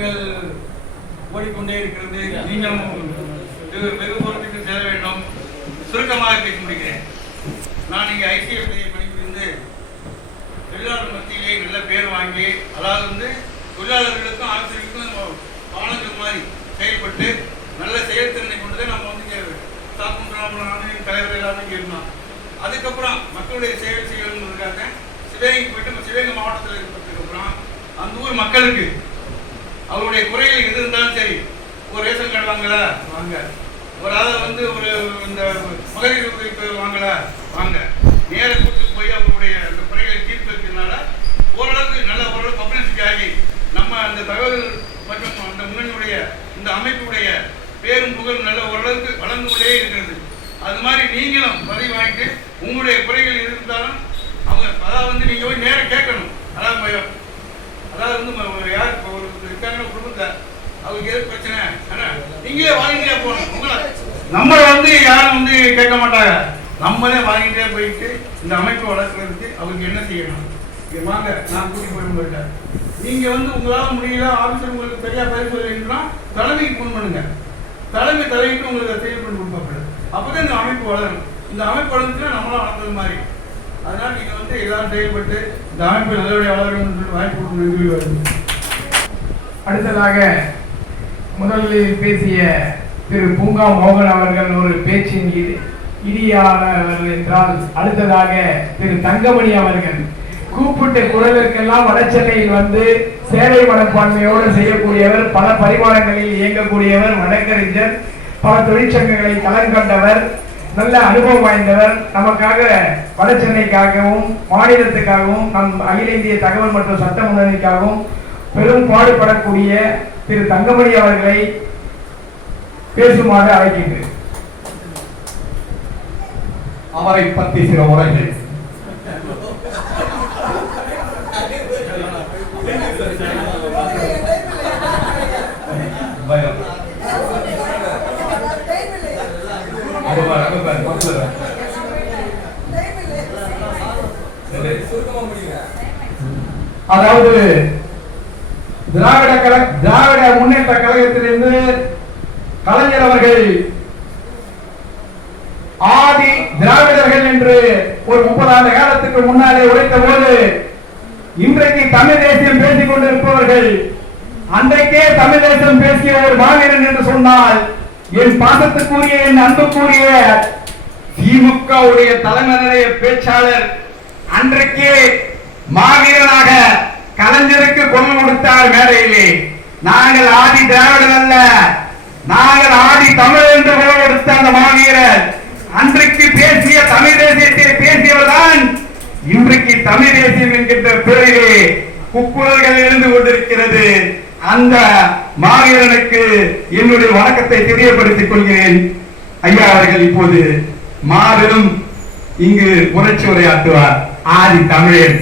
காலங்கள் ஓடிக்கொண்டே இருக்கிறது. நீங்களும் வெகு தூரத்துக்கு செல்ல வேண்டும். சுருக்கமாக பேச முடிகிறேன். நான் இங்கே ஐசிஎஃப்ஐ பணிபுரிந்து தொழிலாளர் மத்தியிலே நல்ல பேர் வாங்கி, அதாவது தொழிலாளர்களுக்கும் ஆசிரியர்களுக்கும் பாலங்கள் மாதிரி செயல்பட்டு நல்ல செயல்திறனை கொண்டுதான் நம்ம ஸ்டாஃப் தலைவர் எல்லாரும் இங்கே இருந்தோம். அதுக்கப்புறம் மக்களுடைய சேவை செய்யணுங்கிறதுக்காக சிவகங்கை போயிட்டு சிவகங்கை மாவட்டத்தில் இருப்பதுக்கப்புறம் அந்த ஊர் மக்களுக்கு அவருடைய குறைகள் எது இருந்தாலும் சரி, ஒரு ரேஷன் கார்டு வாங்கல வாங்க, ஒரு அதை ஒரு இந்த மகளிர் உதவி வாங்கல வாங்க, நேர கூட்டுக்கு போய் அவருடைய அந்த குறைகளை தீர்ப்பதற்குனால ஓரளவுக்கு நல்ல ஓரளவு பப்ளிசிட்டி ஆகி நம்ம அந்த தகவல் மற்றும் அந்த முன்னணியுடைய இந்த அமைப்புடைய பேரும் புகழும் நல்ல ஓரளவுக்கு வளர்ந்து கொண்டே இருக்கிறது. அது மாதிரி நீங்களும் பதவி வாங்கிட்டு உங்களுடைய குறைகள் இருந்தாலும் அவங்க அதாவது நீங்க போய் நேரம் கேட்கணும். அதாவது யார் ஒரு இருக்காங்க குடும்பத்தை அவங்களுக்கு எது பிரச்சனை நீங்களே வாங்கிட்டே போகணும். உங்களை நம்மளை யாரும் கேட்க மாட்டாங்க. நம்மளே வாங்கிட்டே போயிட்டு இந்த அமைப்பை வளர்க்கறதுக்கு அவருக்கு என்ன செய்யணும், வாங்க நான் கூட்டி போய் உங்கள்கிட்ட நீங்க உங்களால் முடியல ஆஃபீஸர் உங்களுக்கு சரியா பரிசோதனை தலைமைக்கு ஃபோன் பண்ணுங்க. தலைமை தலையிட்டு உங்களுக்கு செயல் பண்ணி கொடுப்பாங்க. அப்பதான் இந்த அமைப்பு வளரும். இந்த அமைப்பு வளர்ந்துச்சுன்னா நம்மளாம் வளர்த்தது மாதிரி. அதனால நீங்க எல்லாரும் செயல்பட்டு இந்த அமைப்பு நல்லபடியாக வளரணும்னு சொல்லி வாய்ப்பு கொடுக்கணும். அடுத்ததாக முதலில் பேசிய திரு பூங்கா மோகன் அவர்கள் ஒரு பேச்சின் இடியானவர் என்றால், அடுத்ததாக திரு தங்கமணி அவர்கள் கூப்பிட்ட குரலுக்கெல்லாம் வடசென்னையில் சேவை மனப்பான்மையோடு செய்யக்கூடியவர், பல பரிமாணங்களில் இயங்கக்கூடியவர், வழக்கறிஞர், பல தொழிற்சங்கங்களை களங்கண்டவர், நல்ல அனுபவம் வாய்ந்தவர். நமக்காக வடசென்னைக்காகவும் மாநிலத்துக்காகவும் நம் அகில இந்திய தகவல் மற்றும் சட்ட முன்னணிக்காகவும் பெரும் பாடுபடக்கூடிய திரு தங்கமணி அவர்களை பேசுமாறு அழைக்கின்றேன். அவரை பற்றி சில உரைகள். அதாவது திராவிட முன்னேற்ற கழகத்திலிருந்து கலைஞர் அவர்கள் ஆதி திராவிடர்கள் என்று ஒரு 30 ஆண்டு காலத்துக்கு முன்னாலே உரைத்த போது, இன்றைக்கு தமிழ் தேசியம் பேசிக் கொண்டிருப்பவர்கள் அன்றைக்கே தமிழ் தேசம் பேசிய ஒரு மாவீரன் என்று சொன்னால், என் பாசத்துக்குரிய என் அன்புக்குரிய திமுக உடைய தலைமை நிலைய பேச்சாளர் அன்றைக்கே மாவீரனாக கலைஞருக்கு குரல் கொடுத்தார் மேடையிலே. நாங்கள் ஆதி திராவிடர் அல்ல, நாங்கள் ஆதி தமிழ் என்று குரல் கொடுத்த அந்த மாவீரர் அன்றைக்கு பேசிய தமிழ் தேசியத்தை பேசியவர்தான் இன்றைக்கு தமிழ் தேசியம் என்கின்ற பெயரிலே குக்குரல்கள் இருந்து கொண்டிருக்கிறது. அந்த மாவீரனுக்கு என்னுடைய வணக்கத்தை தெரியப்படுத்திக் கொள்கிறேன். ஐயா அவர்கள் இப்போது மாபெரும் இங்கு புரட்சி உரையாற்றுவார். ஆதி தமிழன்